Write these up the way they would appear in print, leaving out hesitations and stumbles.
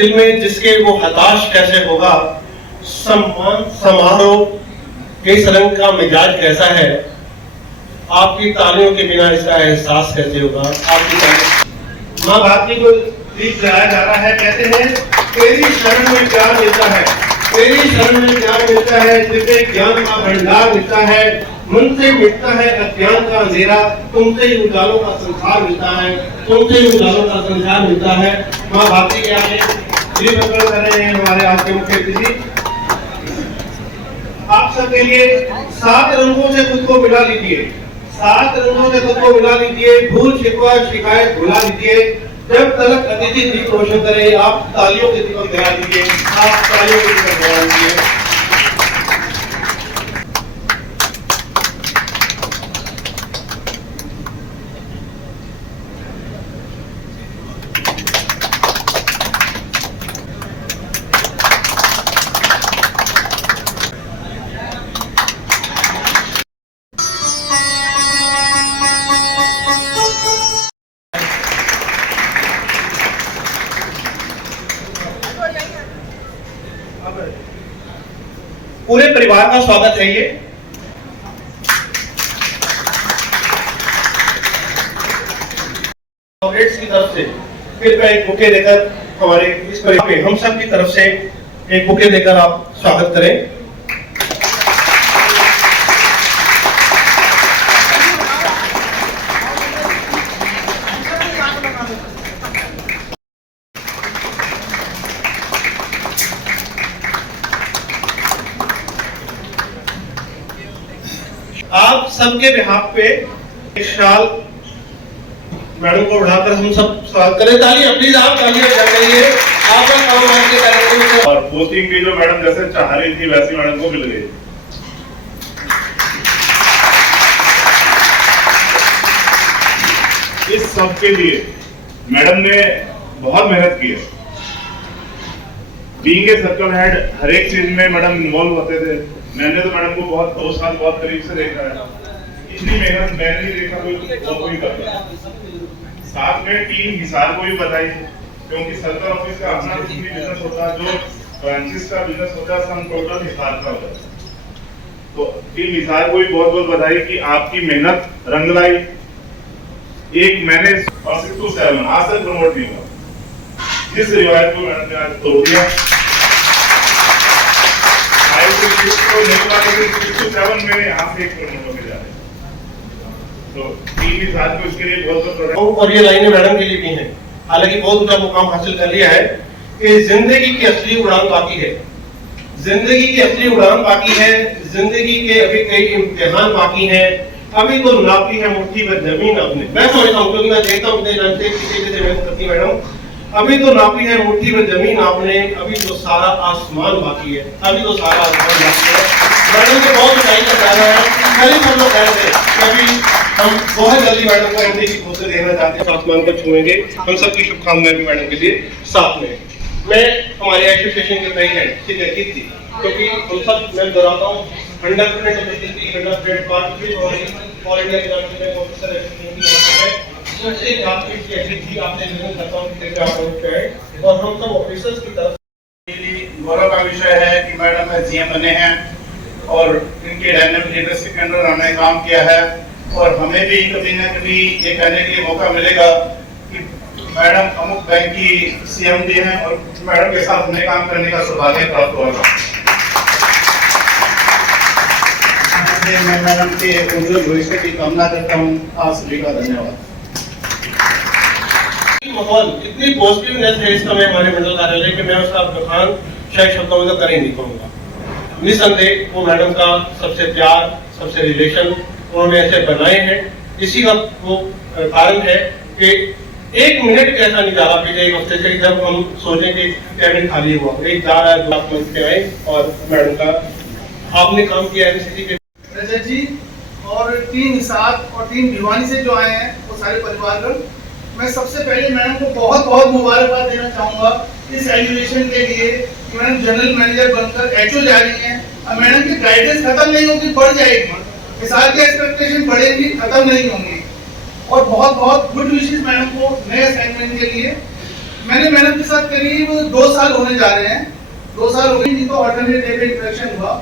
दिल में जिसके वो हताश कैसे होगा, सम्मान समारोह के रंग का मिजाज कैसा है, आपकी तालियों के बिना इसका एहसास कैसे होगा। आपकी माँ भारती को गीत गाया जा रहा है, कहते हैं तेरी शरण में प्यार मिलता है, तेरी शरण में प्यार मिलता है, जिसे ज्ञान का भंडार मिलता है, मन से मिटता है अज्ञान का अंधेरा, तुमसे ही उजालों का संसार मिलता है, तुमसे ही उजालों का संसार मिलता है। माँ भारती के आगे कर रहे हैं हमारे आज के मुख्य अतिथि। आप सबके लिए 7 रंगों से खुद को मिला लीजिए, 7 रंगों से खुद को मिला लीजिए, भूल शिकवा शिकायत भुला लीजिए। जब तक अतिथि दीप रोशन करे, आप तालियों के दीपक जला दीजिए, आप तालियों के दीपक जला दीजिए। पूरे परिवार का स्वागत है ये। कॉमरेड्स की तरफ से कृपया एक बुके देकर हमारे इस परिवार पे हम सब की तरफ से एक बुके देकर आप स्वागत करें। आप सबके बिहाफ पे एक शाल मैडम को बढ़ाकर हम सब स्वागत करें। तालियां प्लीज, आप तालियां कर रही है। आपका काम आपके कार्यक्रम में और पोस्टिंग भी जो मैडम जैसे चाह रही थी वैसी मैडम को मिल गई। इस सब के लिए मैडम ने बहुत मेहनत की है। बीइंग ए सर्कल हेड हर एक चीज में मैडम इन्वॉल्व होते थे। मैंने तो मैडम को बहुत 2 साल बहुत करीब से देखा है। इतनी मेहनत मैंने नहीं देखा कोई करता। साथ में टीम हिसार को भी बधाई, क्योंकि सर्कल ऑफिस का अपना बिजनेस होता है, जो ब्रांचेस का बिजनेस होता है सब टोटल हिसार का होता है। तो टीम हिसार को भी बहुत बहुत बधाई कि आपकी मेहनत रंग लाई। एक मैंने और 6 to 7 आज तक प्रमोट नहीं हुआ, जिस रिवायत को मैडम ने आज तोड़ दिया। और ये लाइनें मैडम के लिए भी हैं। हालांकि बहुत ऊंचा मुकाम हासिल कर लिया है कि जिंदगी की असली उड़ान बाकी है, जिंदगी की असली उड़ान बाकी है, जिंदगी के अभी कई इम्तिहान बाकी हैं। अभी तो नापी है मुट्ठी भर जमीन अपने। मैं समझता हूँ क्योंकि मैं देखता हूँ किसी मेहनत करती मैडम। अभी तो नापी है मुट्ठी में जमीन आपने, अभी तो सारा आसमान बाकी है, अभी तो सारा आसमान बाकी है। मैडम को बहुत ऊंचाई तक जाना है। कल हम लोग कह रहे थे अभी हम बहुत जल्दी मैडम को एमडी की पोस्ट देखना चाहते हैं, आसमान को छूएंगे। हम सबकी शुभकामनाएं भी मैडम के लिए साथ में। मैं हमारे एसोसिएशन के प्रेसिडेंट थी, क्योंकि हम सब मैं दोहराता हूँ 100% ऑफिसर 100% पार्टी ऑल इंडिया के ऑफिसर एसोसिएशन है। और हम सब ऑफिसर्स की तरफ गौरव का विषय है कि मैडम जीएम बने हैं और इनके डायनामिक लीडरशिप के अंदर हमने काम किया है। और हमें भी कभी न कभी ये कहने के लिए मौका मिलेगा कि मैडम अमुक बैंक की सीएमडी हैं और मैडम के साथ हमें काम करने का सौभाग्य प्राप्त होगा। मैं मैडम के उज्जवल भविष्य की कामना करता हूँ। आप सभी का धन्यवाद। माहौल इतनी पॉजिटिवनेस है इस समय हमारे मंडल कार्यालय के, मैं उसका बखान शायद शब्दों में तो कर ही नहीं पाऊंगा। निसंदेह वो मैडम का सबसे प्यार, सबसे रिलेशन उन्होंने ऐसे बनाए हैं। इसी का वो कारण है कि 1 मिनट कैसा नहीं जा रहा पिछले 1 हफ्ते से, जब हम सोचें कि कैबिन खाली हुआ, एक जा रहा है 2 मंथ पे आए और मैडम का आपने काम किया एनसीसी के रजत जी और टीम हिसार और टीम भिवानी से जो आए हैं वो सारे परिवारगण। मैं सबसे पहले मैडम को बहुत बहुत मुबारकबाद देना चाहूँगा इस एजुकेशन के लिए। मैडम जनरल मैनेजर बनकर एचओ जा रही हैं। अब मैडम की गाइडेंस खत्म नहीं होगी, बढ़ जाएगी। हिसार की एक्सपेक्टेशन बढ़ेगी, खत्म नहीं होंगी। और बहुत बहुत गुड विशेस मैडम को नए असाइनमेंट के लिए। मैंने मैडम के साथ करीब 2 साल होने जा रहे हैं, 2 साल हो गए जिनको ऑल्टरनेट डे पे इंटरेक्शन हुआ,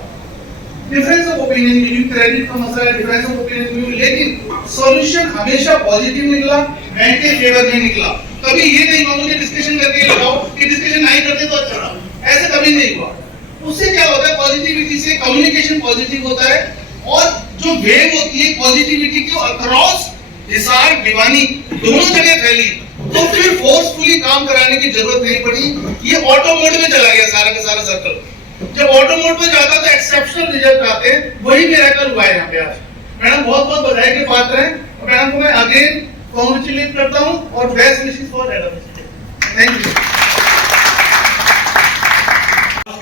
डिफरेंस ऑफ ओपिनियन की, क्रेडिट का मसला है, डिफरेंस ऑफ ओपिनियन की, लेकिन सॉल्यूशन हमेशा पॉजिटिव निकला, बैंक के फेवर में निकला। कभी ये नहीं हुआ मुझे डिस्कशन करके लगाओ कि डिस्कशन नहीं करते तो अच्छा रहा, ऐसा कभी नहीं हुआ। उससे क्या होता है, पॉजिटिविटी से कम्युनिकेशन पॉजिटिव होता है, और जो वेव होती है पॉजिटिविटी की अक्रॉस हिसार भिवानी दोनों जगह फैली, तो फिर फोर्सफुली काम कराने की जरूरत नहीं पड़ी। ये ऑटो मोड में चला गया सारा का सारा सर्कल। जब ऑटो मोड में जाता तो एक्सेप्शनल रिजल्ट आते हैं, वही मिरेकल हुआ है यहाँ पे आज। मैडम बहुत बहुत बधाई के पात्र हैं, और मैडम को मैं अगेन कांग्रेचुलेट करता हूँ और best wishes for admission. Thank you.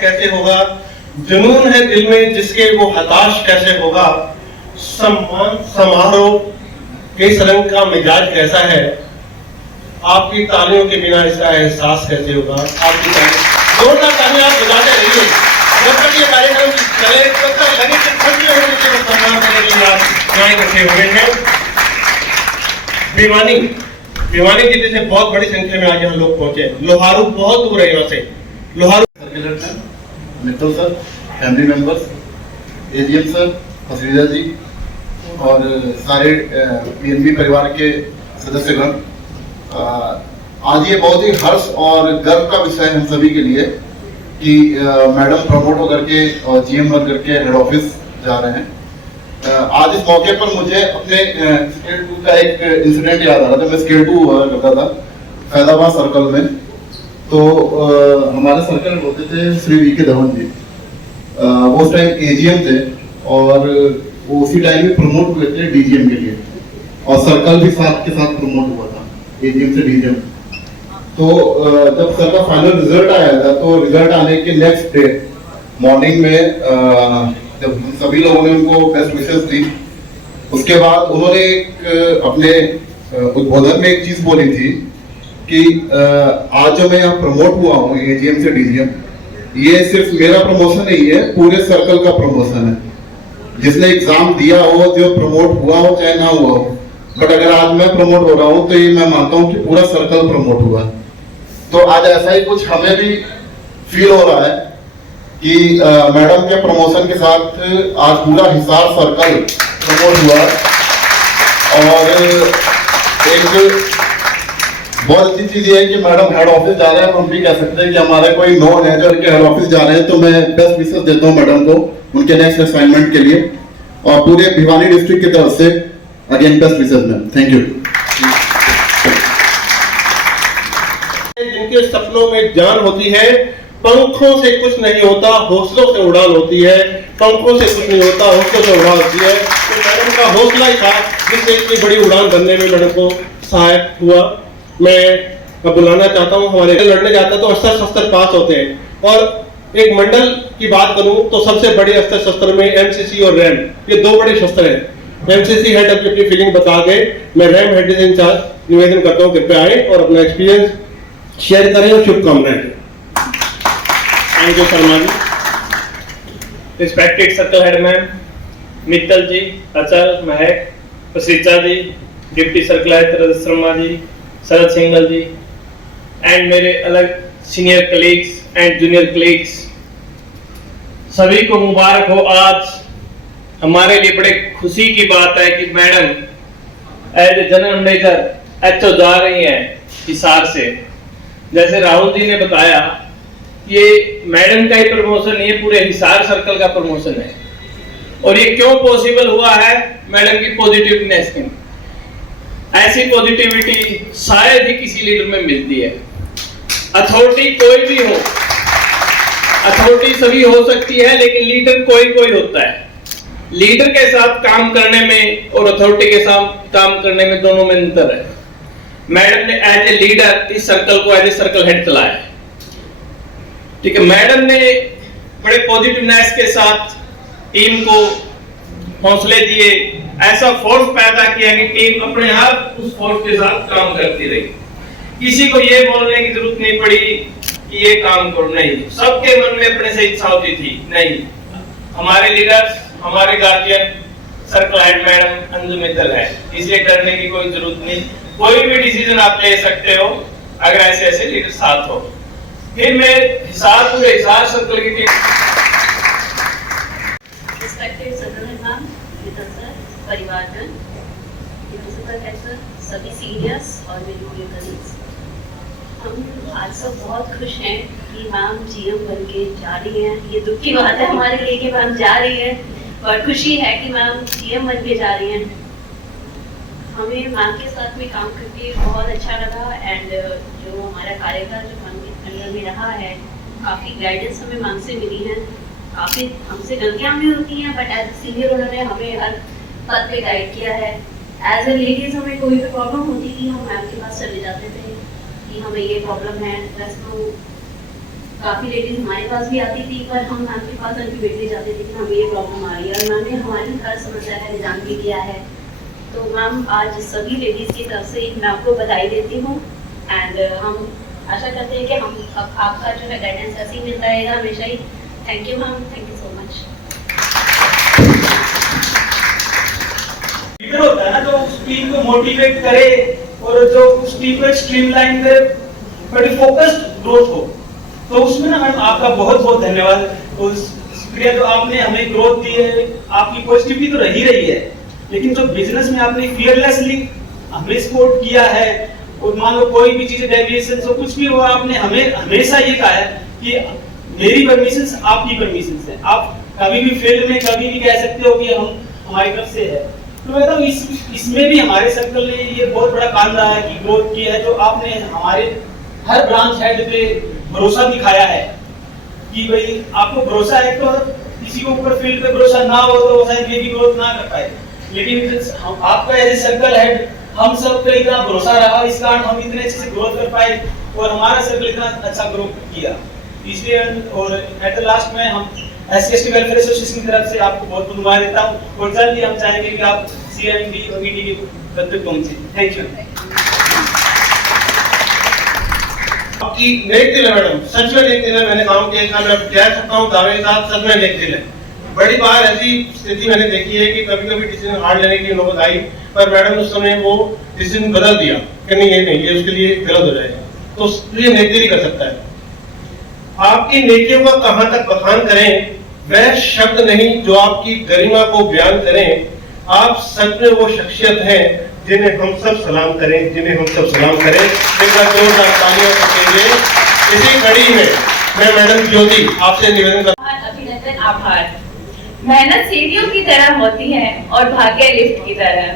कैसे होगा, जुनून है दिल में जिसके वो हताश कैसे होगा, सम्मान समारोह किस रंग का मिजाज कैसा है, आपकी तालियों के बिना इसका एहसास कैसे होगा। आपकी जोरदार तालियां आप बजाते रहिए, जब तक ये कार्यक्रम चले तब तक लगे कि खुद में होने के सम्मान करने के लिए आप यहाँ इकट्ठे हुए हैं। भिवानी जिले से बहुत बड़ी संख्या में आज यहाँ लोग पहुंचे। लोहारू बहुत दूर है यहाँ से। Loharu Mittal sir, family members, AGM sir, फसरीदा जी और सारे पीएनबी परिवार के सदस्यगण, आज ये बहुत ही हर्ष और गर्व का विषय है हम सभी के लिए कि मैडम प्रमोट होकर के और जीएम बन करके हेड ऑफिस जा रहे हैं। आज इस मौके पर मुझे अपने स्केल 2 का एक इंसिडेंट याद आ रहा था। मैं स्केल 2 हुआ करता था फैजाबाद सर्कल में, तो हमारे सर्कल होते थे श्री वी के धवन जी, वो उस टाइम एजीएम थे और वो उसी टाइम में प्रमोट हुए थे डीजीएम के लिए, और सर्कल भी साथ के साथ प्रमोट हुआ था एजीएम से डीजीएम। तो जब सर का फाइनल रिजल्ट आया था, तो रिजल्ट आने के नेक्स्ट डे मॉर्निंग में जब सभी लोगों ने उनको बेस्ट विशेस दी, उसके बाद उन्होंने एक अपने उद्बोधन में एक चीज बोली थी कि आज जो मैं यहाँ प्रमोट हुआ हूँ एजीएम से डीजीएम, ये सिर्फ मेरा प्रमोशन नहीं है, पूरे सर्कल का प्रमोशन है। जिसने एग्जाम दिया हो, जो प्रमोट हुआ हो चाहे ना हुआ हो, बट अगर आज मैं प्रमोट हो रहा हूँ तो ये मैं मानता हूँ कि पूरा सर्कल प्रमोट हुआ। तो आज ऐसा ही कुछ हमें भी फील हो रहा है कि मैडम के प्रमोशन के साथ आज पूरा हिसार सर्कल प्रमोट हुआ, और एक बहुत अच्छी चीज ये है कि मैडम हेड ऑफिस जा रहे हैं। हम भी कह सकते हैं कि हमारे कोई नोन है जो उनके हेड ऑफिस जा रहे हैं, तो मैं बेस्ट विशेस देता हूँ मैडम को उनके नेक्स्ट असाइनमेंट के लिए, और पूरे भिवानी डिस्ट्रिक्ट की तरफ से again best wishes ma'am. Thank you. जिनके सपनों में जान होती है, पंखों से कुछ नहीं होता, हौसलों से उड़ान होती है। पंखों से कुछ नहीं होता, हौसलों से उड़ान होती है। तो मैडम का हौसला ही था जिससे इतनी बड़ी उड़ान बनने में मैडम को सहायक हुआ। मैं बुलाना चाहता हूँ, हमारे लड़ने जाता तो अस्त्र शस्त्र पास होते हैं, और एक मंडल की बात करूं तो सबसे बड़े अस्त्र शस्त्र में एमसीसी और रैम, ये 2 बड़े शस्त्र हैं। एमसीसी हेड अपनी फीलिंग बता के, मैं रैम हेड से इंचार्ज निवेदन करता हूँ कृपया आए और अपना एक्सपीरियंस शेयर करें और शुभकामनाएं। Thank you Sharma ji. Respected circle head ma'am, Mittal ji, Achal, Mahak, Prasiddha ji, deputy circle head Sharma ji, Sharad Singal ji, and मेरे अलग senior colleagues and junior colleagues, सभी को मुबारक हो। आज हमारे लिए बड़े खुशी की बात है कि madam as a general manager HO जा रही हैं हिसार से। जैसे राहुल जी ने बताया, ये मैडम का ही प्रमोशन नहीं है, पूरे हिसार सर्कल का प्रमोशन है। और ये क्यों पॉसिबल हुआ है? मैडम की पॉजिटिवनेस की। ऐसी पॉजिटिविटी शायद ही किसी लीडर में मिलती है। अथॉरिटी कोई भी हो, अथॉरिटी सभी हो सकती है, लेकिन लीडर कोई कोई होता है। लीडर के साथ काम करने में और अथॉरिटी के साथ काम करने में दोनों में अंतर है। मैडम ने एज ए लीडर इस सर्कल को एज ए सर्कल हेड चलाया है, ठीक है। मैडम ने बड़े पॉजिटिवनेस के साथ टीम को हौसले दिए, ऐसा फोर्स पैदा किया कि टीम अपने आप उस फोर्स के साथ काम करती रही। किसी को ये बोलने की जरूरत नहीं पड़ी कि ये काम करो, नहीं, सबके मन में अपने से इच्छा होती थी। नहीं, हमारे लीडर्स, हमारे guardian circle head madam Anju Mittal है, इसलिए डरने की कोई जरूरत नहीं। कोई भी डिसीजन आप ले सकते हो, अगर ऐसे ऐसे लीडर साथ हो। फिर मैं पूरे हिसार सर्कल की टीम रिस्पेक्टेड सदर इमाम, मित्तल सर, परिवारजन, प्रिंसिपल हेड सर, सभी सीनियर्स और मेरे प्रिय कलीग्स, हम आज सब बहुत खुश हैं कि मैम जीएम बन के जा रही हैं। ये दुख की बात है हमारे लिए कि मैम जा रही हैं, और खुशी है कि मैम जीएम बन के जा रही हैं। हमें मैम के साथ में काम करके बहुत अच्छा लगा, एंड जो हमारा कार्यकाल जो मैम के अंडर में रहा है, काफ़ी गाइडेंस हमें मैम से मिली है। काफ़ी हमसे गलतियाँ भी होती हैं, बट एज सीनियर उन्होंने हमें हर पद पे गाइड किया है। एज ए लेडीज़ हमें कोई भी प्रॉब्लम होती थी, हम मैम के पास चले जाते थे कि हमें ये प्रॉब्लम है। वैसे तो काफ़ी लेडीज़ हमारे पास भी आती थी, पर हम मैम के पास अल्टीमेटली जाते थे कि हमें ये प्रॉब्लम आ रही है, और मैम ने हमारी हर समस्या का निदान भी किया है। तो मैम आज सभी लेडीज़ की तरफ से मैं आपको बधाई देती हूँ, एंड हम आशा करते हैं कि हम अब आपका जो है गाइडेंस ऐसे ही मिलता रहेगा हमेशा ही। Thank you ma'am, thank you so much. Leader होता है ना जो उस टीम को मोटिवेट करे और जो उस टीम को स्ट्रीमलाइन करे, बड़ी फोकस्ड ग्रोथ हो, तो उसमें ना मैम आपका बहुत बहुत धन्यवाद। उस शुक्रिया जो आपने हमें ग्रोथ दी है, आपकी पॉजिटिविटी तो रही है, लेकिन जो बिजनेस में आपने फियरलेसली हमें सपोर्ट किया है, और मान लो कोई भी चीज डेविएशन हो कुछ भी हो, आपने हमें हमेशा ये कहा है कि मेरी परमिशंस आपकी परमिशंस है, आप कभी भी फील्ड में कभी भी कह सकते हो कि हम हमारी तरफ से है। तो मैं कहता हूँ इसमें भी हमारे सर्कल ने ये बहुत बड़ा काम रहा है कि ग्रोथ की है, जो आपने हमारे हर ब्रांच हेड पे भरोसा दिखाया है कि भाई आपको भरोसा है। तो किसी को ऊपर फील्ड पे भरोसा ना हो तो शायद ये भी ग्रोथ ना कर पाए, लेकिन आपका एज ए सर्कल हेड हम सब पे इतना भरोसा रहा, इस कारण हम इतने अच्छे से ग्रोथ कर पाए और हमारा सर्कल इतना अच्छा ग्रो किया। इसलिए और एट द लास्ट में हम एससी वेलफेयर एसोसिएशन की तरफ से आपको बहुत बहुत मुबारक देता हूँ, और जल्दी हम चाहेंगे कि आप सीएमडी और ईडी के पद तक पहुंचे। Thank you. आपकी नेक दिल है मैडम, सच में नेक दिल है। मैंने काम किया, मैं कह सकता हूँ दावे के साथ, सच में नेक दिल है। बड़ी बार ऐसी स्थिति मैंने देखी है कि कभी कभी डिसीजन हार्ड लेने की नौबत आई, पर मैडम उस समय वो डिसीजन बदल दिया कि नहीं ये उसके लिए गलत हो जाएगा, तो ये नेक दिल ही कर सकता है। आपकी नेकियों का कहां तक बखान करें, वह शब्द नहीं जो आपकी गरिमा को बयान करें। आप सच में वो शख्सियत हैं जिन्हें हम सब सलाम करें, जिन्हें हम सब सलाम करें। एक बार जोरदार तालियां बजाइए। इसी कड़ी में मैं मैडम ज्योति आपसे निवेदन करता हूं। अभिनंदन, आभार। मेहनत सीढ़ियों की तरह होती है और भाग्य लिफ्ट की तरह।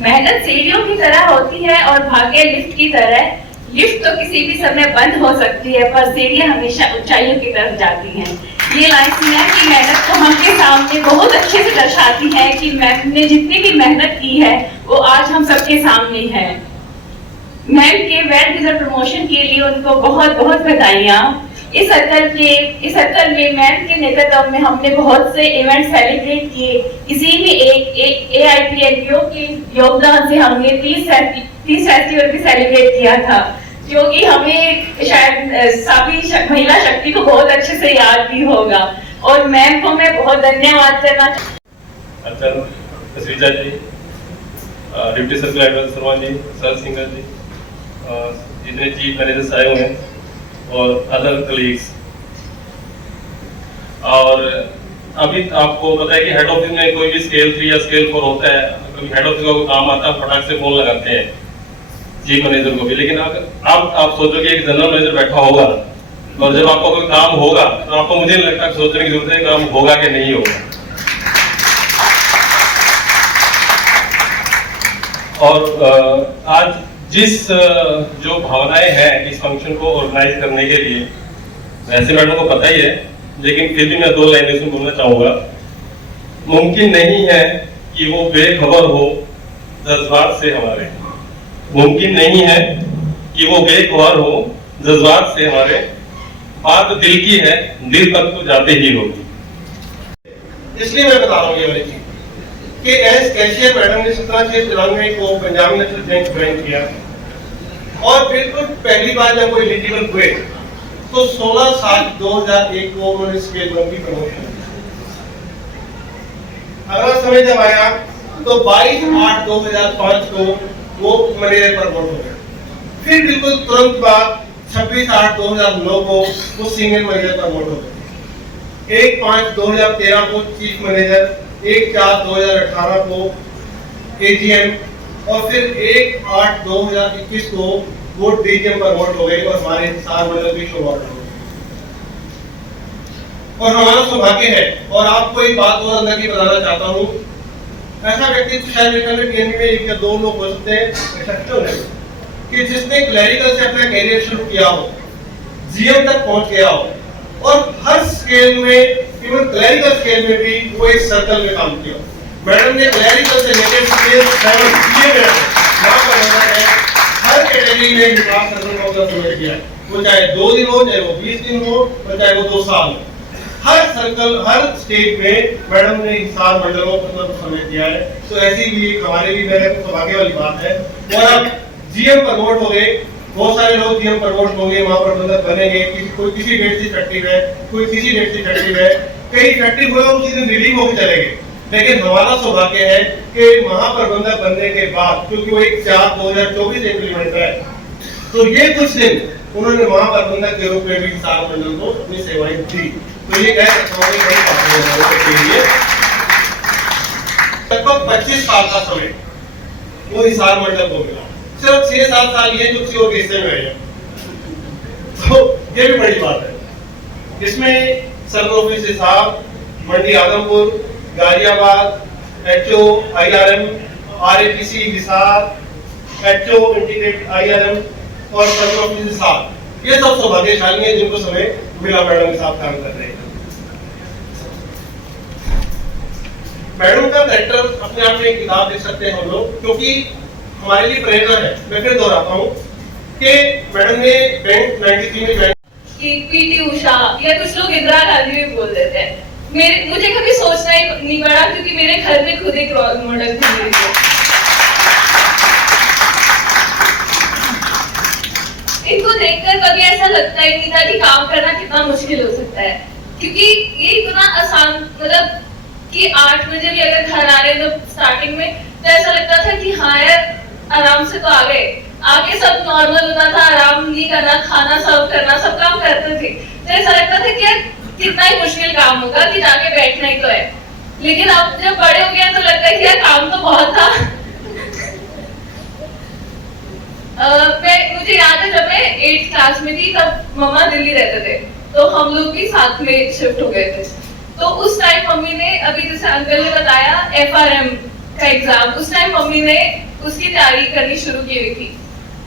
मेहनत सीढ़ियों की तरह होती है और भाग्य लिफ्ट की तरह। लिफ्ट तो किसी भी समय बंद हो सकती है, पर सीढ़ियां हमेशा ऊंचाइयों की तरफ जाती हैं। ये लाइन है कि मेहनत को हमके सामने बहुत अच्छे से दर्शाती है कि मैम ने जितनी भी मेहनत की है वो आज हम सबके सामने है। मैम के वेल डिजर्व प्रमोशन के लिए उनको बहुत बहुत बधाइयाँ। इस सर्कल में मैम के नेतृत्व में हमने बहुत से इवेंट सेलिब्रेट किए। इसी में एक AIPNPO के योगदान से हमने 30 फेस्टिवल भी सेलिब्रेट किया था, जो कि हमें शायद सभी महिला शक्ति को बहुत अच्छे से याद भी होगा। और मैम को मैं बहुत धन्यवाद करना श्रीजा जी, deputy circle adviser Sharma ji, sir single जी, जितने चीफ मैनेजर्स आए हुए हैं और अदर कलीग्स। और अभी आपको पता है कि हेड ऑफिस में कोई भी स्केल 3 या स्केल 4 होता है, कभी हेड ऑफिस का कोई काम आता है फटाक से फोन लगाते हैं चीफ मैनेजर को भी। लेकिन आप सोचो कि एक जनरल मैनेजर बैठा होगा और जब आपको कोई काम होगा तो आपको मुझे नहीं लगता सोचने की जरूरत है काम होगा कि नहीं होगा। और आज जिस जो भावनाएं हैं इस फंक्शन को ऑर्गेनाइज करने के लिए, वैसे मैडम को पता ही है, लेकिन फिर भी मैं 2 लाइनें उसमें बोलना चाहूंगा। मुमकिन नहीं है कि वो बेखबर हो जज्बात से हमारे, मुमकिन नहीं है कि वो बेखबर हो जज्बात से हमारे। बात दिल की है, दिल तक तो जाते ही होगी। इसलिए मैं बता रहा हूँ ये वाली चीज कि एज कैशियर मैडम ने 1793 को पंजाब नेशनल बैंक ज्वाइन किया, और बिल्कुल पहली बार जब वो एलिजिबल हुए तो 16/7/2001 को उन्होंने स्केल 1 की प्रमोशन। अगला समय जब आया तो 22/8/2005 को वो मैनेजर पर प्रमोट हो गया। फिर बिल्कुल तुरंत बाद 26/8/2009 को वो सीनियर मैनेजर प्रमोट हो गए। 1/5/2013 को चीफ मैनेजर, 1/4/2018 को एजीएम और फिर 1/8/2021 को वो डीजीएम प्रमोट हो गए और हमारे हिसार मंडल भी शुरुआत हो गई। और हमारा सौभाग्य है, और आपको एक बात और अंदर की बताना चाहता हूँ, ऐसा व्यक्ति तो शायद मेरे में पीएनबी में 1 या 2 लोग हो सकते हैं, ऐसा क्यों नहीं, कि जिसने क्लरिकल से अपना कैरियर शुरू किया हो, जीएम तक पहुंच गया हो, और हर स्केल में, इवन क्लरिकल स्केल में भी वो एक सर्कल में काम किया। मैडम ने क्लरिकल से लेकर स्केल 7 किए गए वहां पर नजर है, हर कैटेगरी में विकास सर्कल का समय किया है, वो चाहे 2 दिन हो, चाहे वो 20 दिन हो, और चाहे वो 2 साल हो। हर सर्कल, हर स्टेट में मैडम ने हिसार मंडलों को समय दिया है। तो ऐसी भी हमारे लिए मेरे सौभाग्य वाली बात है। और अब जीएम प्रमोट हो गए, बहुत सारे लोग जीएम प्रमोट होंगे, वहां प्रबंधक बनेंगे, कोई किसी डेट से इफेक्टिव है, कोई किसी डेट से इफेक्टिव है, कई इफेक्टिव हुए उसी दिन रिलीव होकर चले गए। लेकिन हमारा सौभाग्य है कि महाप्रबंधक बनने के बाद, क्योंकि वो 1/4/2024 से इम्प्लीमेंट है, तो ये कुछ दिन उन्होंने महाप्रबंधक के रूप में भी हिसार मंडल को अपनी सेवाएं दी। तो ये कह सकता हूँ बड़ी बात है। लगभग 25 साल का समय वो हिसार मंडल को मिला, सिर्फ 6-7 साल ये जो किसी और हिस्से में है, तो ये भी बड़ी बात है। इसमें circle office Hisar, Mandi Adampur, Ghaziabad, HO IRM, RAPC Hisar, HO integrated IRM और सर्कल ऑफिस हिसार, ये सब सौभाग्यशाली हैं जिनको समय मिला मैडम के साथ काम कर रहे हैं। मैडम का कैरेक्टर अपने आप में एक किताब देख सकते हैं हम लोग, क्योंकि हमारे लिए प्रेरणा है। मैं फिर दोहराता हूँ कि मैडम ने बैंक 93 में ज्वाइन कि पीटी उषा या कुछ लोग इंदिरा गांधी भी बोल देते हैं। मुझे कभी सोचना ही नहीं पड़ा, क्योंकि मेरे घर में खुद एक रोल मॉडल थी। इनको देखकर कभी ऐसा लगता ही नहीं था कि काम करना कितना मुश्किल हो सकता है, क्योंकि ये इतना आसान, मतलब कि 8 बजे भी अगर घर आ रहे हैं तो स्टार्टिंग में तो ऐसा लगता था कि हाँ यार आराम से तो आ गए, आगे सब नॉर्मल होता था, आराम नहीं करना, खाना सर्व करना, सब काम करते थे। तो ऐसा लगता था कि यार कितना ही मुश्किल काम होगा कि जाके बैठना ही तो है। लेकिन अब जब बड़े हो गए तो लगता है कि यार काम तो बहुत था। मुझे याद है जब मैं 8th क्लास में थी तब मम्मा दिल्ली रहते थे, तो हम लोग भी साथ में शिफ्ट हो गए थे। तो उस टाइम मम्मी ने, अभी जैसे अंकल ने बताया FRM का एग्जाम, उस टाइम मम्मी ने उसकी तैयारी करनी शुरू की हुई थी।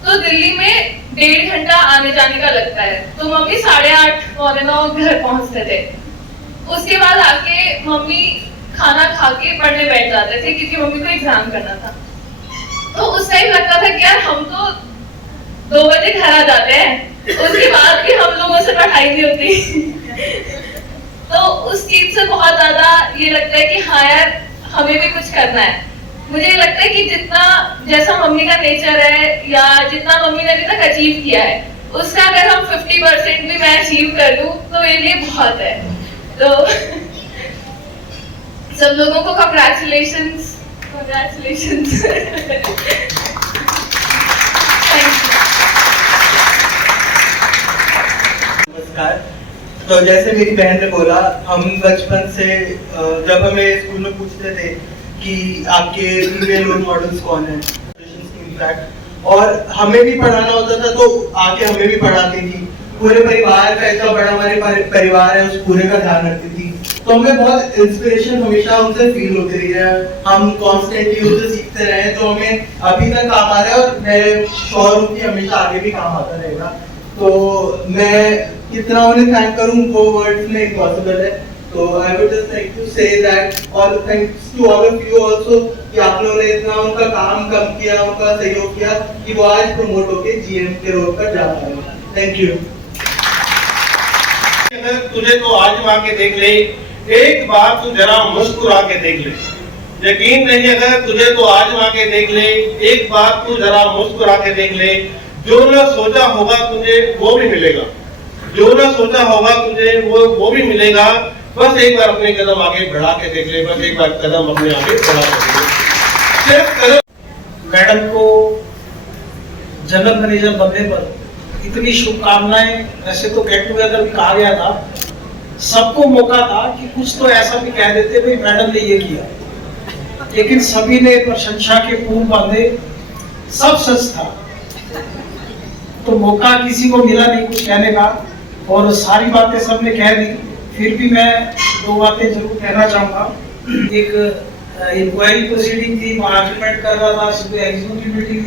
तो दिल्ली में 1.5 घंटा आने जाने का लगता है, तो मम्मी 8:30-9 घर पहुंचते थे। उसके बाद आके मम्मी खाना खा के पढ़ने बैठ जाते थे, क्योंकि मम्मी को एग्जाम करना था। तो उस टाइम लगता था कि यार हम तो 2 बजे घर आ जाते हैं, उसके बाद भी हम लोगों से पढ़ाई नहीं होती। तो उस चीज से बहुत ज्यादा ये लगता है कि हाँ यार हमें भी कुछ करना है। मुझे लगता है कि जितना, जैसा मम्मी का नेचर है या जितना मम्मी ने अभी तक अचीव किया है, उसका अगर हम 50% भी मैं अचीव कर दूं तो मेरे लिए बहुत है। तो सब लोगों को कंग्रेचुलेशंस। नमस्कार। तो जैसे मेरी बहन ने बोला, हम बचपन से जब हमें स्कूल में पूछते थे कि आपके फीमेल रोल मॉडल्स कौन है, और हमें भी पढ़ाना होता था तो आके हमें भी पढ़ाती थी। पूरे परिवार का इतना बड़ा हमारे परिवार है, उस पूरे का ध्यान रखती थी। तो हमें बहुत इंस्पिरेशन हमेशा उनसे फील होती रही है, हम कॉन्स्टेंटली उनसे सीखते रहे, तो हमें अभी तक काम आ रहा है और मैं श्योर हूँ कि हमेशा आगे भी काम आता रहेगा। तो मैं कितना उन्हें थैंक करूँ वो वर्ड्स में इम्पॉसिबल है। तो I would just like to say that all thanks to all of you also कि आप लोगों ने इतना उनका काम कम किया, उनका सहयोग किया कि वो आज प्रमोट होके जीएम के रोल पर जा पाए। Thank you. अगर तुझे तो आजमा के देख ले, एक बार तू जरा मुस्कुरा के देख ले। यकीन नहीं, अगर तुझे तो आजमा के देख ले, एक बार तू जरा मुस्कुरा के देख ले। जो ना सोचा होगा तुझे वो भी मिलेगा, जो ना सोचा होगा तुझे वो भी मिलेगा। बस एक बार अपने कदम आगे बढ़ा के देख ले, बस एक बार कदम अपने आगे बढ़ा के देख ले। सिर्फ कदम। मैडम को जनरल मैनेजर बनने पर इतनी शुभकामनाएं, वैसे तो गेट टुगेदर भी कहा गया था, सबको मौका था कि कुछ तो ऐसा भी कह देते भाई मैडम ने ये किया, लेकिन सभी ने प्रशंसा के फूल बांधे, सब सच था। तो मौका किसी को मिला नहीं कुछ कहने का, और सारी बातें सबने कह दी। फिर भी मैं 2 बातें जरूर कहना चाहूँगा। एक इंक्वायरी प्रोसीडिंग थी, मैं आर्गुमेंट कर रहा था, सुबह executive meeting,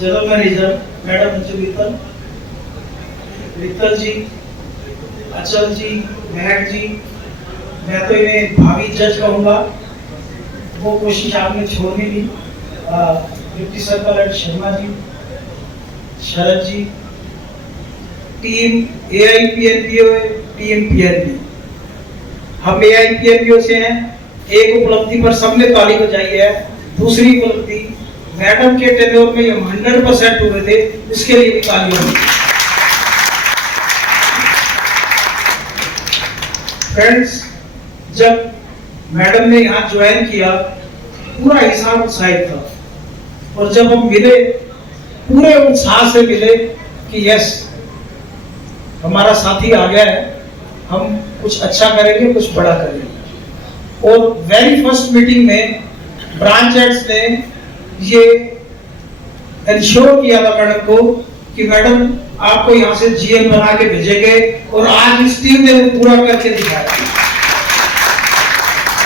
general manager madam Anju Vittal ji, Achal ji, महक जी, मैं तो इन्हें भावी जज कहूँगा, वो कोशिश आपने छोड़नी नहीं। Deputy circle head Sharma ji, शरद जी, टीम AIPNPO, टीम PNP, हम AIPNPO से हैं। एक उपलब्धि पर सबने ताली बजाई है, दूसरी उपलब्धि मैडम के टेन्योर में हम 100% हुए थे, उसके लिए भी ताली होगी। फ्रेंड्स, जब मैडम ने यहाँ ज्वाइन किया पूरा हिसाब उत्साहित था, और जब हम मिले पूरे उत्साह से मिले कि यस हमारा साथी आ गया है, हम कुछ अच्छा करेंगे, कुछ बड़ा करेंगे। और वेरी फर्स्ट मीटिंग में ब्रांच हेड्स ने ये इंश्योर किया था मैडम को कि मैडम आपको यहाँ से GM बना के भेजेंगे, और आज इस टीम ने वो पूरा करके दिखाया।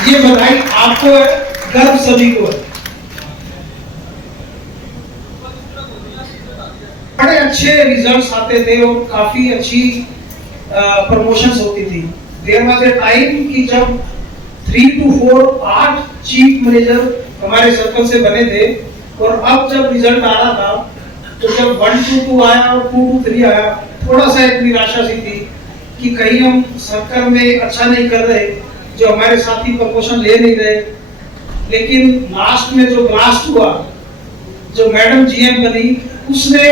ये बधाई आपको है, गर्व सभी को है। बड़े अच्छे रिजल्ट्स आते थे और काफी अच्छी प्रमोशंस होती थी। देयर वाज ए टाइम कि जब 3 to 4 8 चीफ मैनेजर हमारे सर्कल से बने थे, और अब जब रिजल्ट आ रहा था तो जब 1 to 2 आया और 2 to 3 आया, थोड़ा सा एक निराशा सी थी कि कहीं हम सर्कल में अच्छा नहीं कर रहे, जो हमारे साथी प्रमोशन ले नहीं रहे। लेकिन लास्ट में जो ब्लास्ट हुआ, जो मैडम GM बनी, उसने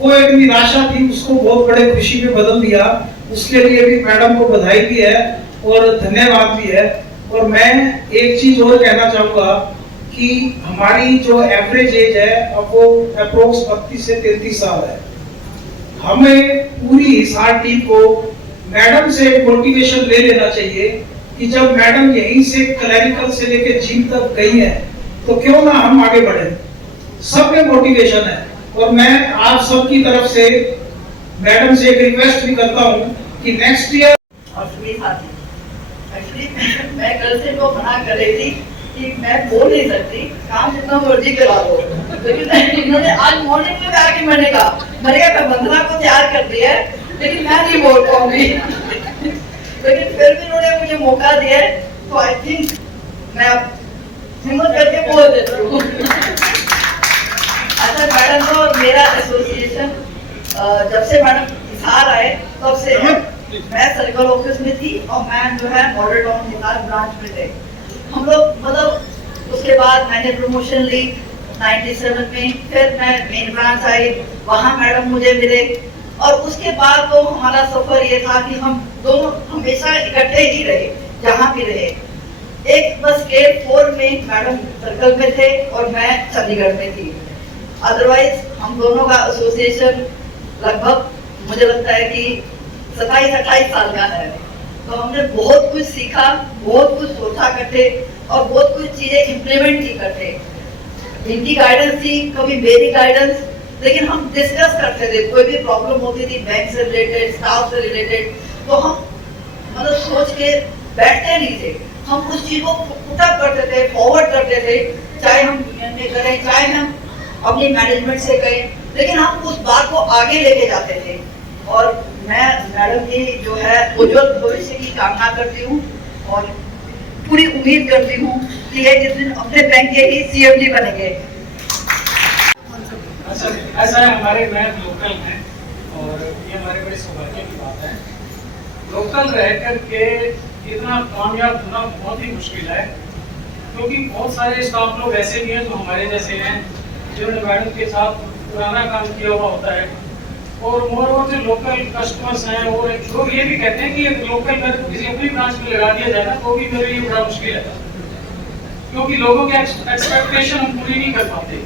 वो एक निराशा थी उसको बहुत बड़े खुशी में बदल दिया। उसके लिए भी मैडम को बधाई भी है और धन्यवाद भी है। और मैं एक चीज और कहना चाहूँगा कि हमारी जो एवरेज एज है अब वो अप्रोक्स 32 से 33 साल है। हमें पूरी हिसार टीम को मैडम से मोटिवेशन ले लेना चाहिए कि जब मैडम यहीं से क्लरिकल से लेके जिम तक गई है तो क्यों ना हम आगे बढ़े। सब में मोटिवेशन है। और मैं आप सबकी तरफ से मैडम से एक रिक्वेस्ट भी करता हूँ कि नेक्स्ट ईयर मैं कल से वो मना कर रही थी कि मैं बोल नहीं सकती, काम जितना मर्जी करा दो, लेकिन इन्होंने आज मॉर्निंग में आके मैंने कहा मैं बंधना को तैयार कर दिया है, लेकिन मैं नहीं बोल पाऊंगी। लेकिन फिर भी उन्होंने मुझे मौका दिया है, तो आई थिंक मैं अब हिम्मत करके बोल देती हूँ। अच्छा मैडम, तो मेरा एसोसिएशन जब से मैडम हिसार आए तब से मैं सर्कल ऑफिस में थी और मैं जो है मॉडल टाउन हिसार ब्रांच में थे। हम लोग मतलब उसके बाद मैंने प्रमोशन ली 97 में, फिर मैं मेन ब्रांच आई, वहाँ मैडम मुझे मिले। और उसके बाद तो हमारा सफर ये था कि हम दोनों हमेशा इकट्ठे ही रहे, जहाँ भी रहे। एक बस केप 4 में मैडम सर्कल में थे और मैं चंडीगढ़ में थी। अदरवाइज हम दोनों का एसोसिएशन लगभग मुझे लगता है कि 27-28 साल का है। तो हमने बहुत कुछ सीखा, बहुत कुछ सोचा करते और बहुत कुछ चीजें इम्प्लीमेंट की करते। इनकी गाइडेंस थी, कभी मेरी गाइडेंस, लेकिन हम डिस्कस करते थे। कोई भी प्रॉब्लम होती थी बैंक से रिलेटेड, स्टाफ से रिलेटेड, तो हम मतलब सोच के बैठते नहीं थे। हम उस चीज को पुटअप करते थे, फॉरवर्ड करते थे, चाहे हम यूनियन में करें, चाहे हम अपनी मैनेजमेंट से करें, लेकिन हम उस बात को आगे लेके जाते थे। और मैं मैडम की जो है उज्जवल भविष्य की कामना करती हूँ और पूरी उम्मीद करती हूँ कि ये जिस दिन अपने बैंक के ही CMD बनेंगे। ऐसा है, हमारे मैम लोकल हैं और ये हमारे बड़े सौभाग्य की बात है। लोकल रह करके इतना कामयाब होना बहुत ही मुश्किल है, क्योंकि बहुत सारे स्टाफ लोग ऐसे भी हैं जो हमारे जैसे हैं, जिन्होंने मैडम के साथ पुराना काम किया हुआ होता है। और मोर जो लोकल कस्टमर्स हैं वो लोग ये भी कहते हैं कि लोकल मेरे को किसी अपनी ब्रांच में लगा दिया जाए ना, तो भी मेरे लिए बड़ा मुश्किल है, क्योंकि लोगों के एक्सपेक्टेशन हम पूरी नहीं कर पाते।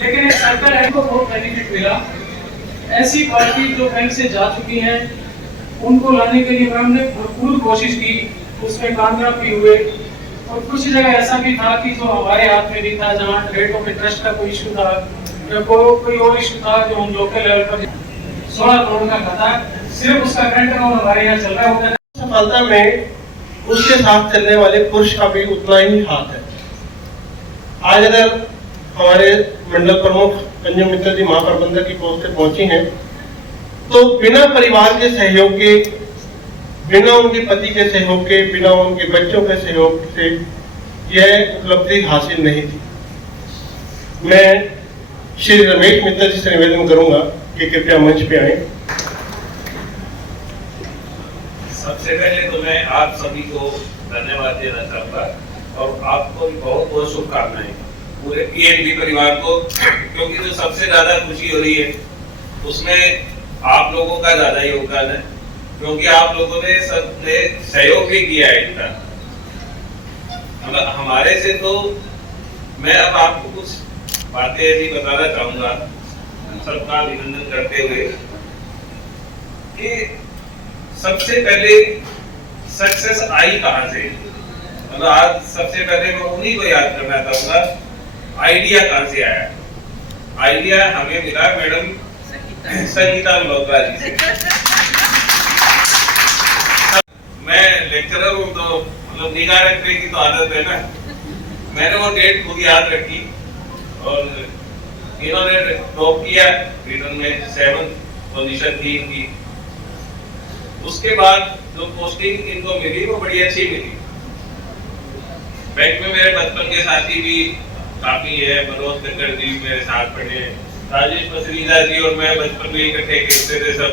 लेकिन इस सर्कल है को बहुत बेनिफिट मिला। ऐसी पार्टी जो बैंक से जा चुकी हैं उनको लाने के लिए मैम ने भरपूर कोशिश की, उसमें कामयाब भी हुए। और कुछ जगह ऐसा भी था कि जो हमारे हाथ में नहीं था, जहाँ रेट ऑफ इंटरेस्ट का कोई इशू था या कोई और इशू था, जो हम लोकल लेवल पर 16 करोड़ का खाता सिर्फ उसका करंट अकाउंट हमारे यहाँ चल रहा होता है। सफलता में उसके साथ चलने वाले पुरुष का भी उतना ही हाथ है। आज अगर हमारे मंडल प्रमुख अंजुम मित्तल जी महाप्रबंधक की पोस्ट पे पहुंची हैं, तो बिना परिवार के सहयोग के, बिना उनके पति के सहयोग के, बिना उनके बच्चों के सहयोग से यह उपलब्धि हासिल नहीं थी। मैं श्री रमेश मित्तल जी से निवेदन करूंगा कि कृपया मंच पे आए। सबसे पहले तो मैं आप सभी को धन्यवाद देना चाहूंगा और आपको भी बहुत बहुत शुभकामनाएं पूरे पीएनबी परिवार को, क्योंकि जो सबसे ज्यादा खुशी हो रही है उसमें आप लोगों का ज्यादा योगदान है, क्योंकि आप लोगों ने सबने सहयोग भी किया है इतना। मतलब हमारे से तो मैं अब आपको कुछ बातें ऐसी बताना चाहूंगा सबका अभिनंदन करते हुए कि सबसे पहले सक्सेस आई कहां से। मतलब आज सबसे पहले मैं उन्हीं को याद करना चाहूंगा, आइडिया कहां से आया। आइडिया हमें मिला मैडम संगीता मल्होत्रा जी से। मैं लेक्चरर हूँ तो मतलब निगाह रखने की तो आदत है ना, मैंने वो डेट खुद याद रखी और इन्होंने टॉप किया, रिटर्न में 7th पोजीशन थी इनकी। उसके बाद जो पोस्टिंग इनको मिली वो बड़ी अच्छी मिली। बैंक में मेरे बचपन के साथी भी काफी है, मनोज कक्कड़ जी मेरे साथ पढ़े, राजेश पसरीजा जी और मैं बचपन में इकट्ठे खेलते थे सब,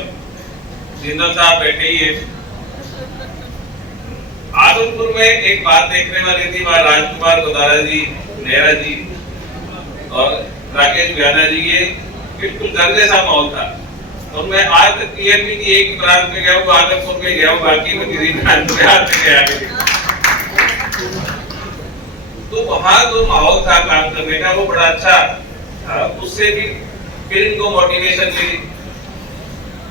जिंदल साहब बैठे ही है। आदमपुर में एक बात देखने वाली थी, वहां राजकुमार गोदारा जी, नेहरा जी और राकेश बियाना जी, ये बिल्कुल घर जैसा माहौल था। और मैं आज तक पीएनबी की एक ब्रांच में गया हूँ, आदमपुर में गया हूँ, बाकी मैं किसी ब्रांच में आज तक गया नहीं। तो वहाँ जो माहौल था काम करने का वो बड़ा अच्छा था, उससे भी फिर इनको मोटिवेशन मिली।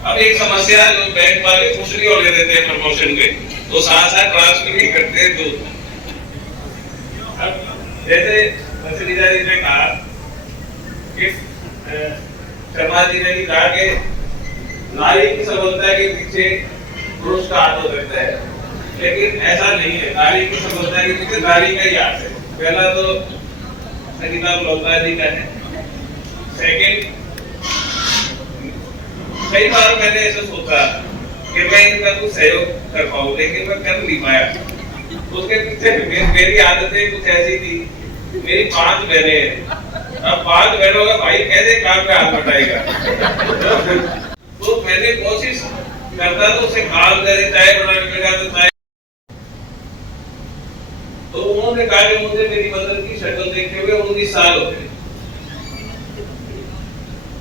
अब एक समस्या जो बैंक वाले खुश नहीं होने देते हैं प्रमोशन पे, तो साथ साथ ट्रांसफर भी करते हैं। तो अब जैसे पसरीजा जी ने कहा कि शर्मा जी ने भी कहा कि नारी की सफलता के पीछे पुरुष का हाथ हो सकता है, लेकिन ऐसा नहीं है। नारी की सफलता के पीछे नारी का ही हाथ है। पहला तो संगीता मल्होत्रा जी का है। सेकंड, कई बार मैंने ऐसा सोचा कि मैं इनका कुछ सहयोग कर पाऊं, लेकिन मैं कर नहीं पाया। उसके पीछे मेरी आदतें कुछ ऐसी थी। मेरी 5 बहनें हैं, अब 5 बहनों का भाई कैसे काम पे हाथ बटाएगा। तो मैंने कोशिश करता तो उसे काम करे, चाय बनाने लगा तो चाय। तो उन्होंने कहा कि मुझे मेरी मदर की शक्ल देखते हुए 19 साल हो गए।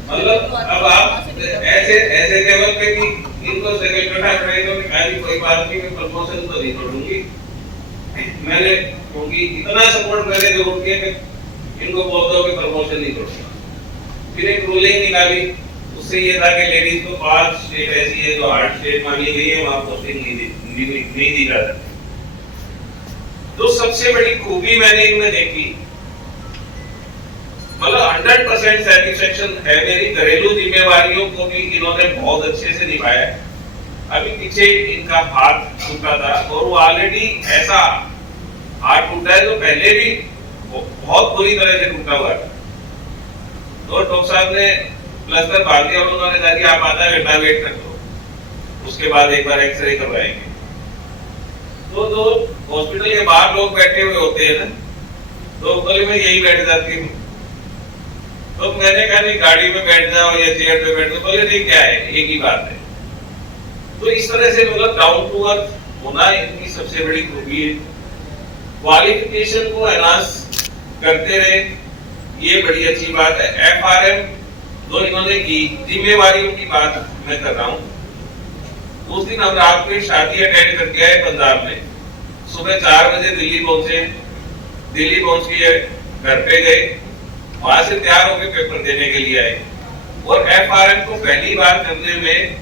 मतलब अब आप ऐसे लेवल पे भी इनको सेकंड कटा खड़े तो कहा कि कोई बात नहीं, मैं प्रमोशन तो नहीं छोड़ूंगी। मैंने क्योंकि इतना सपोर्ट मैंने जरूर किया कि इनको बोल दो कि प्रमोशन नहीं छोड़ूंगा। फिर एक रूलिंग निकाली, उससे ये था कि लेडीज को 5 स्टेट ऐसी है जो हार्ड स्टेट मानी गई है, वहां पोस्टिंग नहीं दी जा सकती। तो सबसे बड़ी खूबी मैंने इनमें देखी, मतलब 100% सैटिस्फैक्शन है मेरी। घरेलू जिम्मेवारियों को भी इन्होंने बहुत अच्छे से निभाया। अभी पीछे इनका हाथ टूटा था और वो ऑलरेडी ऐसा हाथ टूटा है जो पहले भी बहुत बुरी तरह से टूटा हुआ था। तो डॉक्टर साहब ने प्लास्टर बांध दिया और उन्होंने कहा कि आप आधा घंटा वेट कर लो, उसके बाद एक बार एक्सरे करवाएंगे। तो जो हॉस्पिटल के बाहर लोग बैठे हुए होते हैं ना, तो बोले मैं यही बैठ जाती हूँ। तो मैंने कहा नहीं, गाड़ी में बैठ जाओ या चेयर पे बैठ जाओ। बोले नहीं, क्या है, एक ही बात है। तो इस तरह से मतलब डाउन टू अर्थ होना इनकी सबसे बड़ी खूबी है। क्वालिफिकेशन को एनहांस करते रहे, ये बड़ी अच्छी बात है। एफआरएम जो इन्होंने की, जिम्मेवारियों की बात मैं कर रहा हूँ। उस दिन हम रात में शादी अटेंड करके आए पंजाब में, सुबह 4 बजे दिल्ली पहुंचे। दिल्ली पहुंच के घर पे गए, वहां से तैयार होकर पेपर देने के लिए आए। और FRM को पहली बार करने में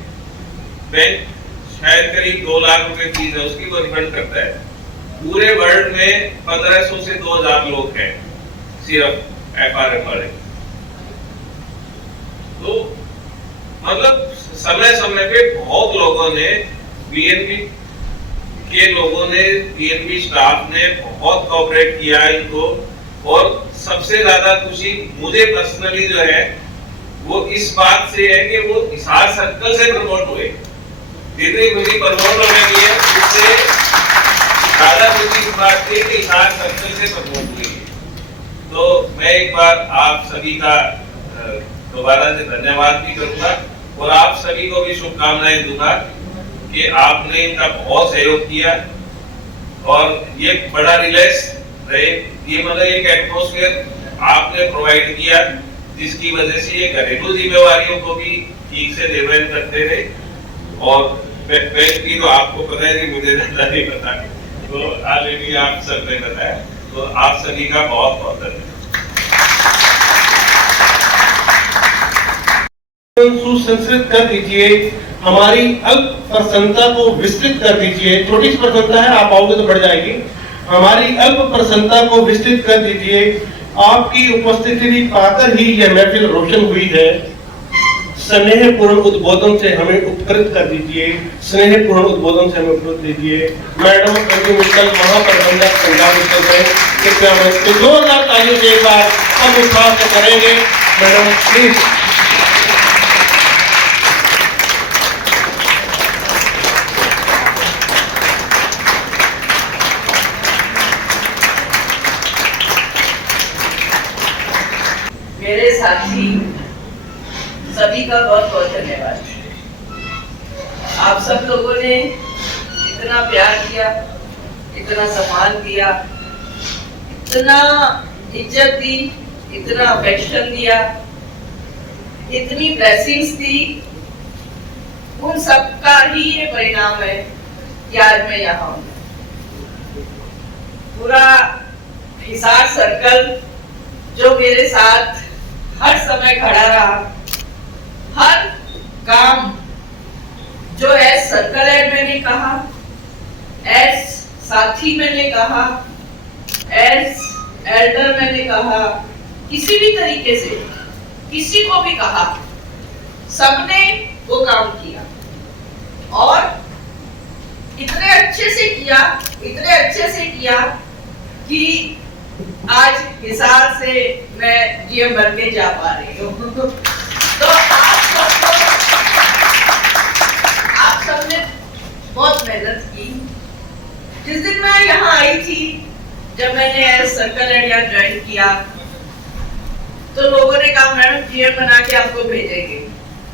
बैंक शायद करीब 2 लाख रुपए फीस है उसकी वो रिफंड करता है। पूरे वर्ल्ड में 1500 से 2000 लोग हैं सिर्फ FRM वाले। तो मतलब समय समय पे बहुत लोगों ने PNB के लोगों ने PNB स्टाफ ने बहुत कोऑपरेट किया इनको। और सबसे ज्यादा खुशी मुझे पर्सनली जो है वो इस बात से है कि वो हिसार सर्कल से प्रमोट हुए। जितनी खुशी प्रमोट होने की है उससे ज्यादा खुशी इस बात से कि हिसार सर्कल से प्रमोट हुई। तो मैं एक बार आप सभी का दोबारा से धन्यवाद भी करूंगा और आप सभी को भी शुभकामनाएं दूंगा कि आपने इनका बहुत सहयोग किया और ये बड़ा रिलैक्स रहे। ये मतलब एक एटमॉस्फेयर आपने प्रोवाइड किया जिसकी वजह से ये घरेलू जिम्मेवारियों को भी ठीक से निर्वहन करते रहे। और बैंक की तो आपको पता है कि मुझे ज्यादा नहीं पता, तो ऑलरेडी आप सब ने बताया। तो आप सभी का बहुत बहुत धन्यवाद। सुसंस्कृत कर दीजिए, हमारी अल्प प्रसन्नता को विस्तृत कर दीजिए। छोटी सी प्रसन्नता है, आप आओगे तो बढ़ जाएगी। हमारी अल्प प्रसन्नता को विस्तृत कर दीजिए। आपकी उपस्थिति पाकर ही यह महफिल रोशन हुई है। स्नेहपूर्ण उद्बोधन से हमें उपकृत कर दीजिए, स्नेहपूर्ण उद्बोधन से हमें उपकृत दीजिए। मैडम अंजू मित्तल महाप्रबंधक पंजाब नेशनल बैंक, कृपया मैं 2000 तालियों से एक बार सब उत्साह से करेंगे। Madam please. मेरे साथी सभी का बहुत बहुत धन्यवाद। आप सब लोगों ने इतना प्यार दिया, इतना सम्मान दिया, इतना इज्जत दी, इतना अफेक्शन दिया, इतनी ब्लेसिंग्स दी। उन सब का ही ये परिणाम है कि आज मैं यहाँ हूँ। पूरा हिसार सर्कल जो मेरे साथ हर समय खड़ा रहा, हर काम जो एज सर्कल हेड मैंने कहा, एज साथी मैंने कहा, एज एल्डर मैंने कहा, किसी भी तरीके से किसी को भी कहा, सबने वो काम किया और इतने अच्छे से किया, इतने अच्छे से किया कि आज हिसार से मैं GM बन के जा पा रही हूँ। तो आप सबने बहुत मेहनत की। जिस दिन मैं यहाँ आई थी, जब मैंने सर्कल हेड यहाँ ज्वाइन किया, तो लोगों ने कहा मैडम GM बना के आपको भेजेंगे,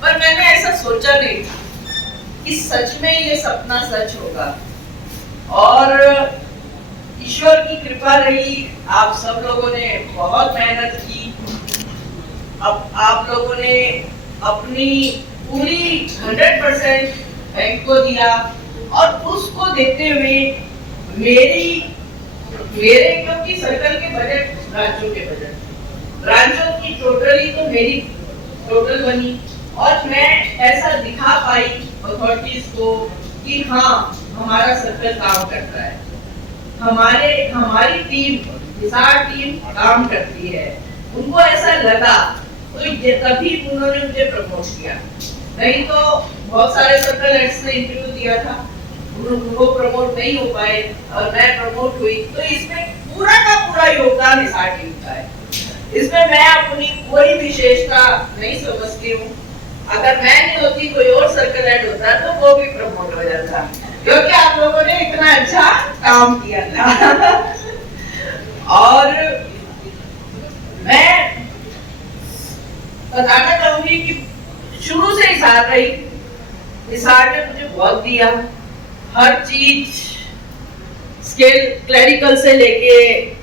पर मैंने ऐसा सोचा नहीं था कि सच में ये सपना सच होगा। और ईश्वर की कृपा रही, आप सब लोगों ने बहुत मेहनत की। अब आप लोगों ने अपनी पूरी 100% बैंक को दिया और उसको देते हुए मेरे क्योंकि सर्कल के बजट ब्रांचों की टोटली तो मेरी टोटल बनी और मैं ऐसा दिखा पाई अथॉरिटीज को कि हाँ हमारा सर्कल काम करता है, हमारी टीम हिसार टीम काम करती है। उनको ऐसा लगा तो तभी उन्होंने मुझे प्रमोट किया। नहीं तो बहुत सारे सर्कल हेड्स ने इंटरव्यू दिया था, वो प्रमोट नहीं हो पाए और मैं प्रमोट हुई। तो इसमें पूरा का पूरा योगदान हिसार टीम का है। इसमें मैं अपनी कोई विशेषता नहीं समझती हूँ। अगर मैं नहीं होती कोई और सर्कल हेड होता तो वो भी प्रमोट हो जाता, क्योंकि आप लोगों ने इतना अच्छा काम किया था। और मैं बताना चाहूंगी कि शुरू से हिसार रही, हिसार ने मुझे बहुत दिया। हर चीज स्केल क्लरिकल से लेके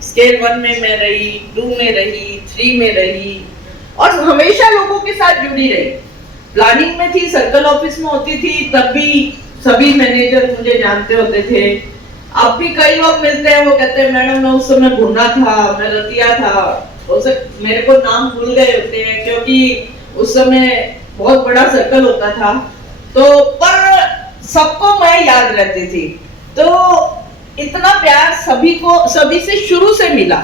स्केल 1 में मैं रही, 2 में रही, 3 में रही और हमेशा लोगों के साथ जुड़ी रही। प्लानिंग में थी, सर्कल ऑफिस में होती थी, तब भी सभी मैनेजर मुझे जानते होते थे। अब भी कई लोग मिलते हैं, वो कहते हैं मैडम मैं उस समय भुना था, मैं रतिया था, मेरे को नाम भूल गए होते हैं क्योंकि उस समय बहुत बड़ा सर्कल होता था, तो पर सबको मैं याद रहती थी। तो इतना प्यार सभी से शुरू से मिला।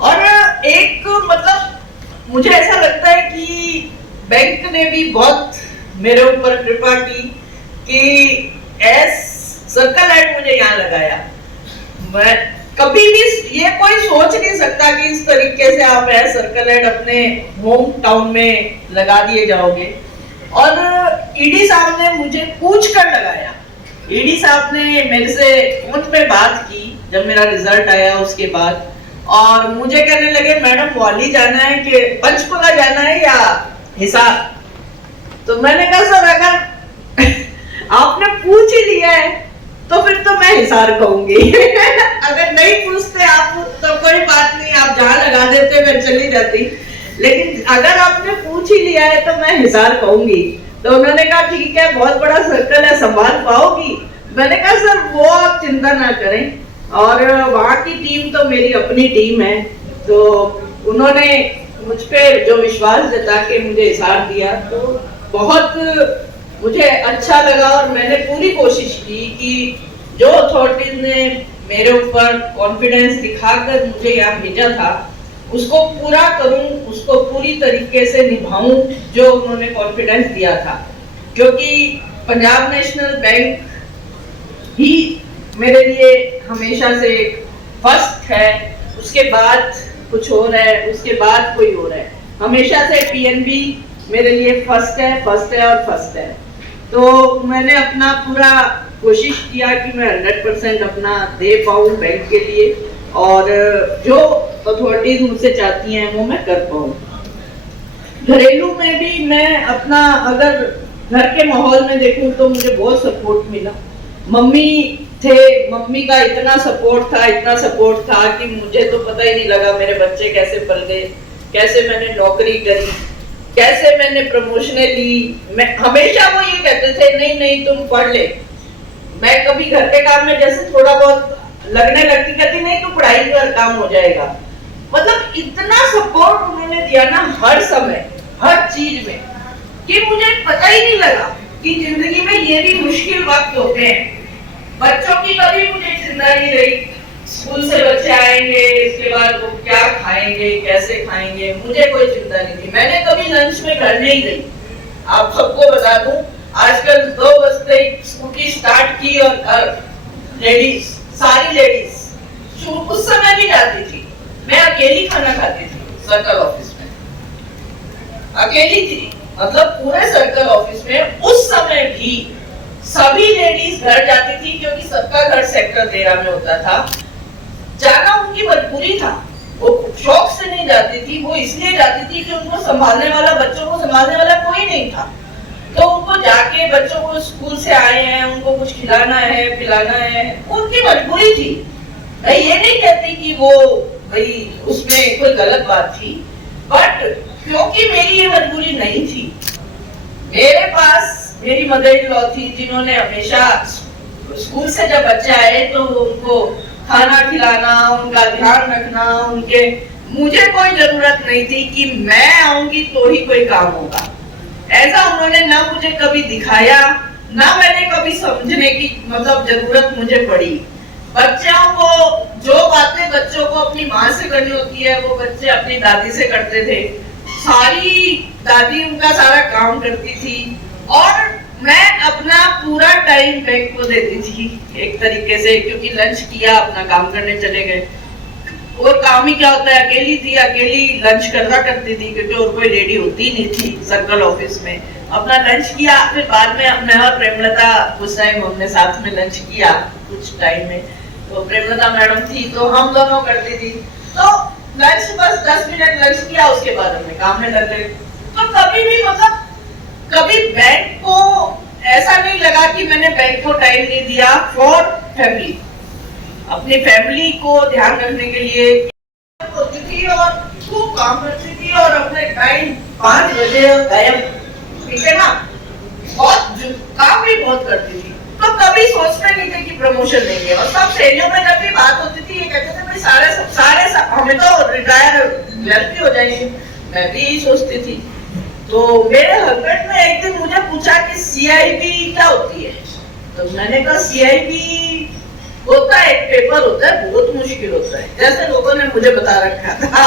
और एक मतलब मुझे ऐसा लगता है कि बैंक ने भी बहुत मेरे ऊपर कृपा की कि एस सर्कल हेड मुझे यहाँ लगाया। मैं कभी भी ये कोई सोच नहीं सकता कि इस तरीके से आप एस सर्कल हेड अपने होम टाउन में लगा दिए जाओगे। और ईडी साहब ने मुझे पूछ कर लगाया। ईडी साहब ने मेरे से फोन पे बात की जब मेरा रिजल्ट आया उसके बाद, और मुझे कहने लगे मैडम मौली जाना है कि पंचकुला जाना है या हिसार। तो मैंने कहा सर अगर आपने पूछ ही लिया है तो फिर तो मैं हिसार कहूंगी अगर नहीं पूछते आप तो कोई बात नहीं, आप जहाँ लगा देते मैं चली जाती, लेकिन अगर आपने पूछ ही लिया है तो मैं हिसार कहूंगी। तो उन्होंने कहा ठीक है, बहुत बड़ा सर्कल है, संभाल पाओगी? मैंने कहा सर वो आप चिंता ना करें, और वहाँ की टीम तो मेरी अपनी टीम है। तो उन्होंने मुझ पे जो विश्वास जता के मुझे हिसार दिया तो बहुत मुझे अच्छा लगा। और मैंने पूरी कोशिश की कि जो अथॉरिटीज ने मेरे ऊपर कॉन्फिडेंस दिखाकर मुझे यहाँ भेजा था उसको पूरा करूं, उसको पूरी तरीके से निभाऊं जो उन्होंने कॉन्फिडेंस दिया था। क्योंकि पंजाब नेशनल बैंक ही मेरे लिए हमेशा से फर्स्ट है, उसके बाद कुछ और है, उसके बाद कोई और है। हमेशा से पीएनबी मेरे लिए फर्स्ट है और फर्स्ट है। तो मैंने अपना पूरा कोशिश किया कि मैं 100% अपना दे पाऊँ बैंक के लिए, और जो अथॉरिटीज मुझसे चाहती हैं वो मैं कर पाऊँ। घरेलू में भी मैं अपना अगर घर के माहौल में देखूं तो मुझे बहुत सपोर्ट मिला। मम्मी थे, मम्मी का इतना सपोर्ट था कि मुझे तो पता ही नहीं लगा मेरे बच्चे कैसे पल गए, कैसे मैंने नौकरी करी, कैसे मैंने प्रमोशनें ली। मैं हमेशा वो ये कहते थे नहीं तुम पढ़ ले। मैं कभी घर के काम में जैसे थोड़ा बहुत लगने लगती, कहती नहीं तू पढ़ाई कर, काम हो जाएगा। मतलब इतना सपोर्ट उन्होंने दिया ना हर समय हर चीज में कि मुझे पता ही नहीं लगा कि जिंदगी में ये भी मुश्किल वक्त होते हैं। बच्चों की कभी मुझे चिंता नहीं रही, स्कूल से बच्चे आएंगे इसके बाद वो क्या खाएंगे कैसे खाएंगे, मुझे कोई चिंता नहीं थी। मैंने कभी लंच में घर नहीं गई। आप सबको बता दूं आजकल 2 बजते स्कूटी स्टार्ट की और लेडीज, सारी लेडीज उस समय भी जाती थी। मैं अकेली खाना खाती थी सर्कल ऑफिस में, अकेली थी। मतलब पूरे सर्कल ऑफिस में उस समय भी सभी लेडीज घर जाती थी क्योंकि सबका घर सेक्टर 13 में होता था। जाना उनकी मजबूरी था, वो शौक से नहीं जाती थी, वो इसलिए जाती थी कि उनको संभालने वाला, बच्चों को संभालने वाला कोई नहीं था। तो उनको जाके बच्चों को स्कूल से आए हैं उनको कुछ खिलाना है पिलाना है, उनकी मजबूरी थी। मैं ये नहीं कहती कि वो भाई उसमें कोई गलत बात थी, बट क्योंकि मेरी ये मजबूरी नहीं थी, मेरे पास मेरी मदर इन लॉ थी जिन्होंने हमेशा स्कूल से जब बच्चे आए तो उनको खाना खिलाना, उनका ध्यान रखना, उनके मुझे कोई जरूरत नहीं थी कि मैं आऊंगी तो ही कोई काम होगा। ऐसा उन्होंने ना मुझे कभी दिखाया, ना मैंने कभी समझने की मतलब जरूरत मुझे पड़ी। बच्चों को जो बातें बच्चों को अपनी माँ से करनी होती है वो बच्चे अपनी दादी से करते थे। सारी दादी उनका सारा काम करती थी और मैं अपना पूरा टाइम बैंक को देती थी एक तरीके से, क्योंकि लंच किया अपना काम करने चले गए। और काम ही क्या होता है, अकेली थी, अकेली लंच करा करती थी क्योंकि और कोई लेडी होती नहीं थी सर्कल ऑफिस में। अपना लंच किया, फिर बाद में मैं और प्रेमलता उस टाइम हमने साथ में लंच किया कुछ टाइम में, तो प्रेमलता मैडम थी तो हम दोनों करती थी। तो लंच बस 10 मिनट लंच किया, उसके बाद हमने काम में लग गए। तो कभी भी मतलब कभी बैंक को ऐसा नहीं लगा कि मैंने बैंक को टाइम नहीं दिया फॉर फैमिली, अपनी फैमिली को ध्यान रखने के लिए होती थी और खूब काम करती थी और अपने टाइम 5 बजे गायब, ठीक है ना, बहुत काम भी बहुत करती थी। तो कभी सोचते नहीं थे कि प्रमोशन लेंगे। और सब सहेलियों में जब भी बात होती थी ये कहते थे भाई सारे हमें तो रिटायर 12th की हो जाएंगी, मैं भी यही सोचती थी। तो मेरे हस्बैंड ने एक दिन मुझे पूछा कि CIB क्या होती है, तो मैंने कहा CIB होता है, एक पेपर होता है, बहुत मुश्किल होता है, जैसे लोगों ने मुझे बता रखा था।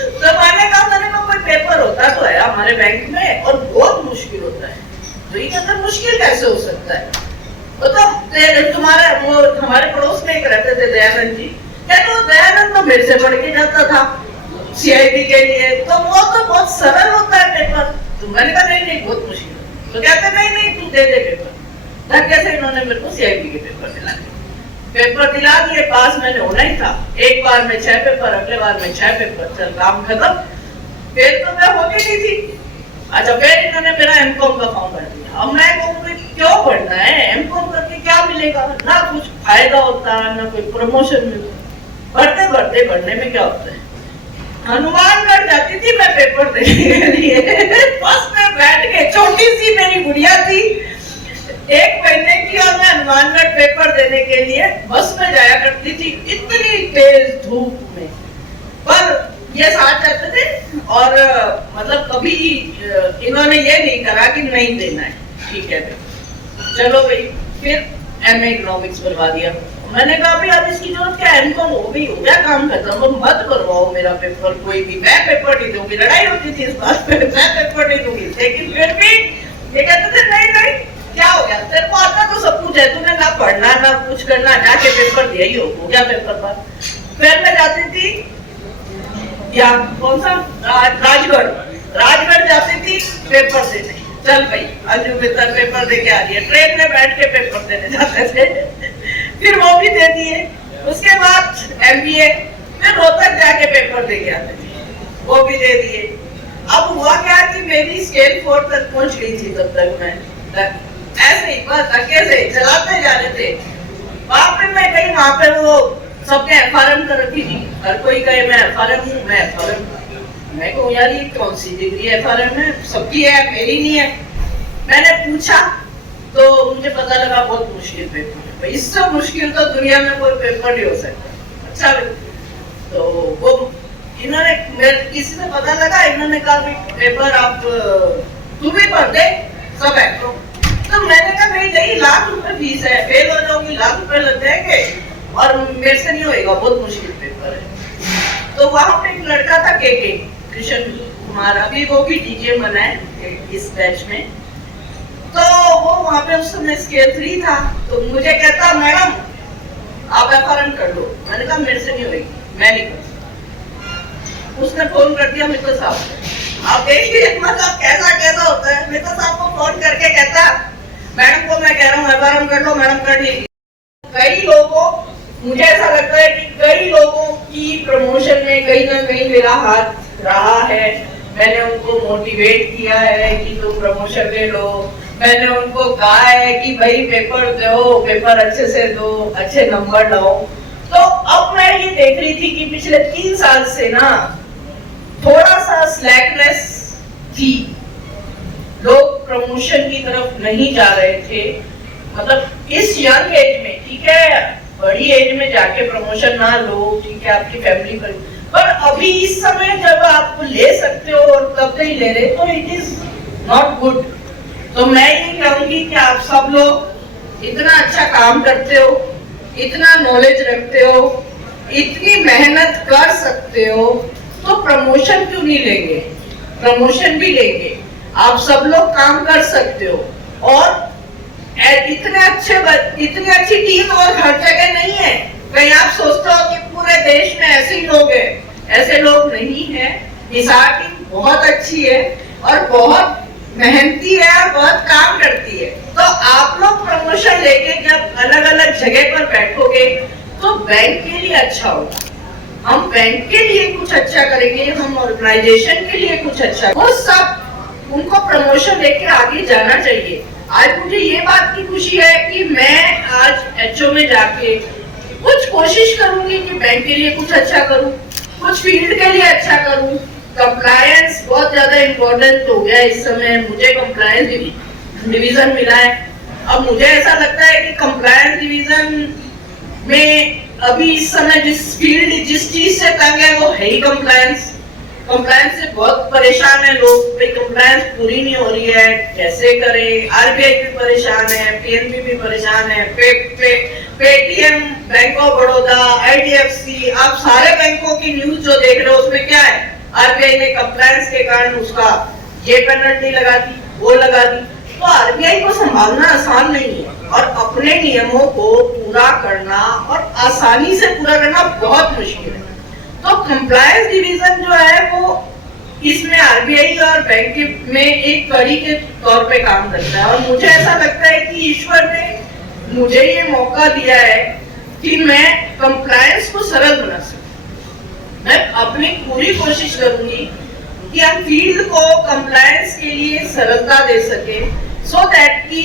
तो मैंने कहा कोई पेपर होता तो है हमारे बैंक में और बहुत मुश्किल होता है। तो ये कहते मुश्किल कैसे हो सकता है, तो तुम्हारे वो हमारे पड़ोस में एक रहते थे दयानंद जी, कहते दयानंद तो मेरे से पढ़ के जाता था CIB के लिए, तो वो तो बहुत सरल होता है पेपर। तो मैंने कहा नहीं बहुत मुश्किल। तो कहते नहीं तू दे दे पेपर। धक्के से इन्होंने मेरे को CIB के पेपर दिला दिए, पास मैंने होना ही था। एक बार में 6 पेपर, अगले बार में 6 पेपर, चल काम खत्म। फिर तो मैं होती नहीं थी। अच्छा, फिर इन्होंने मेरा MCOM का फॉर्म भर दिया। अब मैं कहूँगी क्यों पढ़ना है, MCOM करके क्या मिलेगा, ना कुछ फायदा होता ना कोई प्रमोशन मिलता। बढ़ने में क्या होता है। हनुमानगढ़ जाती थी मैं पेपर देने के लिए, बस में बैठ के, छोटी सी मेरी गुड़िया थी 1 महीने की, और मैं हनुमानगढ़ पेपर देने के लिए बस में जाया करती थी, इतनी तेज धूप में। पर ये साथ जाते थे और मतलब कभी इन्होंने ये नहीं करा कि नहीं देना है, ठीक है चलो भाई। फिर MA इकोनॉमिक्स करवा दिया। मैंने कहा भी अब इसकी जरूरत क्या है, MCOM हो गया काम खत्म, मत करवाओ मेरा पेपर कोई भी, मैं पेपर नहीं दूंगी। लड़ाई होती थी इस बात पे, मैं पेपर नहीं दूंगी। लेकिन फिर भी ये कहते थे नहीं क्या हो गया, तेरे को आता तो सब कुछ है, तूने ना पढ़ना ना कुछ करना, जाके पेपर दिया ही हो गया पेपर पर। फिर मैं जाती थी या कौन सा राजगढ़ जाती थी पेपर देने। चल भाई अंजू मित्तल पेपर दे के आ रही है, ट्रेन में बैठ के पेपर देने जाते थे। फिर वो भी दे दिए। उसके बाद MBA, फिर रोहतक जाके पेपर दे के आते थे, वो भी दे दिए। अब हुआ क्या कि मेरी स्केल 4 तक पहुंच गई थी, तब तक मैं ऐसे ही बस धक्के से चलाते जा रहे थे। वहां पे मैं गई, वहां पे वो सबने FRM कर रखी थी, हर कोई कहे मैं FRM हूँ, मैं FRM। मैं कहूँ यार ये कौन सी डिग्री FRM है, सबकी है मेरी नहीं है। मैंने पूछा तो मुझे पता लगा बहुत मुश्किल पेपर है, इससे मुश्किल तो दुनिया में कोई पेपर नहीं हो सकता। अच्छा, तो वो इन्होंने किसी से पता लगा, इन्होंने कहा पेपर आप तू भी पढ़ दे, सब है। तो मैंने कहा नहीं लाख रुपए फीस है, फेल हो जाऊंगी, लाख रुपए लग जाएंगे और मेरे से नहीं होएगा, बहुत मुश्किल पेपर है। तो वहां पे एक लड़का था KK कृष्ण कुमार, अभी वो भी DJ बना है इस बैच में। तो वो वहां पे उस समय स्केल 3 था, तो मुझे कहता मैडम आप FRM कर लो। मैंने कहा मेरे से नहीं होगी, मैं नहीं कर। उसने फोन कर दिया मित्र साहब को। आप देखिए मतलब कैसा होता है। मित्र साहब को फोन करके कहता मैडम को मैं कह रहा हूँ FRM कर लो, मैडम कर लीजिए। कई लोगों, मुझे ऐसा लगता है कि कई लोगों की प्रमोशन में कहीं ना कहीं मेरा हाथ रहा है। मैंने उनको मोटिवेट किया है कि तुम प्रमोशन ले लो, मैंने उनको कहा है कि भाई पेपर दो, पेपर अच्छे से दो, अच्छे नंबर लाओ। तो अब मैं ये देख रही थी कि पिछले 3 साल से ना थोड़ा सा स्लैकनेस थी, लोग प्रमोशन की तरफ नहीं जा रहे थे। मतलब इस यंग एज में, ठीक है बड़ी एज में जाके प्रमोशन ना लो, ठीक है आपकी फैमिली पर अभी इस समय जब आप ले सकते हो और तब नहीं ले रहे तो इट इज नॉट गुड। तो मैं ये कहूंगी कि आप सब लोग इतना अच्छा काम करते हो, इतना नॉलेज रखते हो, इतनी मेहनत कर सकते हो, तो प्रमोशन क्यों नहीं लेंगे, प्रमोशन भी लेंगे। आप सब लोग काम कर सकते हो और इतनी अच्छी टीम और हर जगह नहीं है। कहीं आप सोचते हो कि पूरे देश में ऐसे ही लोग हैं, ऐसे लोग नहीं है। हिसार टीम बहुत अच्छी है और बहुत मेहनती है और बहुत काम करती है। तो आप लोग प्रमोशन लेके जब अलग अलग जगह पर बैठोगे तो बैंक के लिए अच्छा होगा। हम बैंक के लिए कुछ अच्छा करेंगे, हम ऑर्गेनाइजेशन के लिए कुछ अच्छा, वो सब उनको प्रमोशन लेके आगे जाना चाहिए। आज मुझे ये बात की खुशी है कि मैं आज HO में जाके कुछ कोशिश करूंगी कि बैंक के लिए कुछ अच्छा करूं, कुछ फील्ड के लिए अच्छा करूं। कंप्लायंस बहुत ज्यादा इम्पोर्टेंट हो गया इस समय, मुझे कंप्लायंस डिवीजन मिला है। अब मुझे ऐसा लगता है कि कंप्लायंस डिवीजन में अभी इस समय जिस फील्ड जिस चीज से तंग है वो है ही कंप्लायंस। कंप्लायंस से बहुत परेशान है लोग, भाई कंप्लायंस पूरी नहीं हो रही है, कैसे करें। आरबीआई भी परेशान है, पीएनबी भी परेशान है, Paytm, bank of Baroda, IDFC, आप सारे बैंकों की न्यूज जो देख रहे हो उसमें क्या है, आरबीआई ने कंप्लायंस के कारण उसका ये पेनल्टी लगा दी, वो लगा दी। तो आरबीआई को संभालना आसान नहीं है और अपने नियमों को पूरा करना और आसानी से पूरा करना बहुत मुश्किल है। तो कंप्लायंस डिवीजन जो है वो इसमें आरबीआई और बैंक में एक कड़ी के तौर पे काम करता है और मुझे ऐसा लगता है कि ईश्वर ने मुझे ये मौका दिया है कि मैं कंप्लायंस को सरल बना सकूं। मैं अपनी पूरी कोशिश करूंगी कि हम फील्ड को कंप्लायंस के लिए सरलता दे सके, सो दैट कि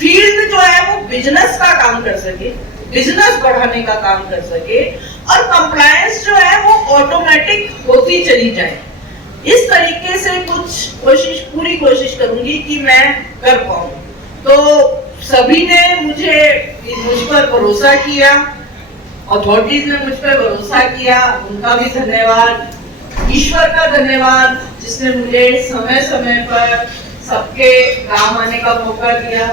फील्ड जो है वो बिजनेस का काम कर सके, बिजनेस बढ़ाने का काम कर सके और कंप्लायंस जो है वो ऑटोमेटिक होती चली जाए। इस तरीके से पूरी कोशिश करूंगी कि मैं कर पाऊं। तो सभी ने मुझ पर भरोसा किया, अथॉरिटीज ने मुझ पर भरोसा किया, उनका भी धन्यवाद। ईश्वर का धन्यवाद जिसने मुझे समय समय पर सबके काम आने का मौका दिया,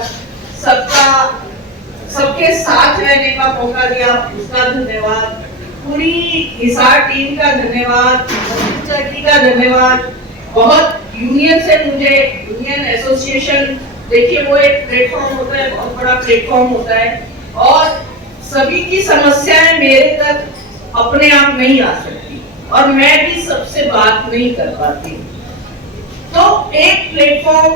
सबके साथ रहने का मौका दिया, उसका धन्यवाद। पूरी हिसार टीम का धन्यवाद, का धन्यवाद। बहुत यूनियन से मुझे यूनियन एसोसिएशन, देखिए वो एक प्लेटफॉर्म होता है, बहुत बड़ा प्लेटफॉर्म होता है और सभी की समस्याएं मेरे तक अपने आप नहीं आ सकती और मैं भी सबसे बात नहीं कर पाती। तो एक प्लेटफॉर्म